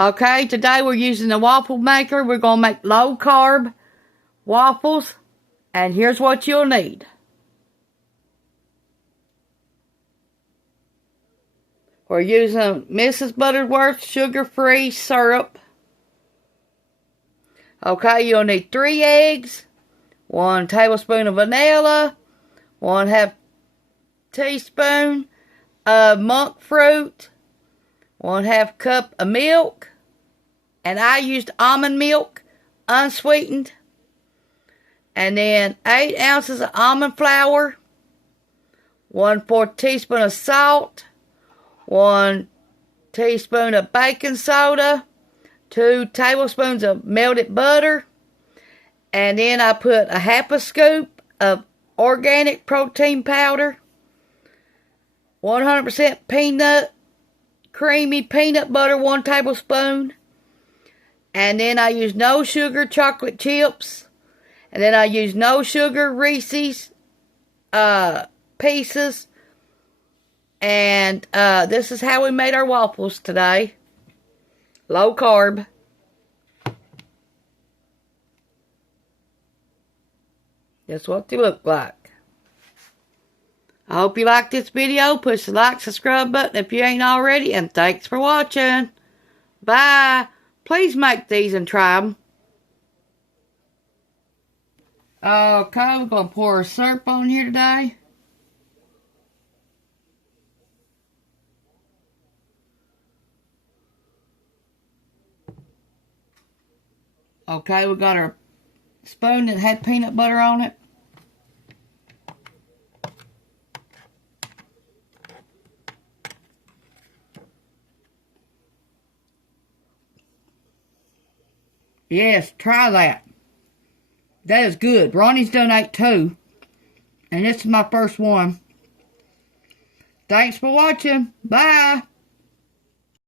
Okay, today we're using the waffle maker. We're going to make low carb waffles. And here's what you'll need. We're using Mrs. Butterworth sugar-free syrup. Okay, you'll need 3 eggs, 1 tablespoon of vanilla, 1/2 teaspoon of monk fruit, 1/2 cup of milk, and I used almond milk, unsweetened, and then 8 ounces of almond flour, 1/4 teaspoon of salt, 1 teaspoon of baking soda, 2 tablespoons of melted butter, and then I put a 1/2 scoop of organic protein powder, 100% creamy peanut butter, 1 tablespoon, and then I use no sugar chocolate chips, and then I use no sugar Reese's pieces, and this is how we made our waffles today. Low carb. That's what they look like. I hope you liked this video. Push the like, subscribe button if you ain't already. And thanks for watching. Bye. Please make these and try them. Okay, we're going to pour our syrup on here today. Okay, we got our spoon that had peanut butter on it. Yes, try that. That is good. Ronnie's done 8 too. And this is my first one. Thanks for watching. Bye.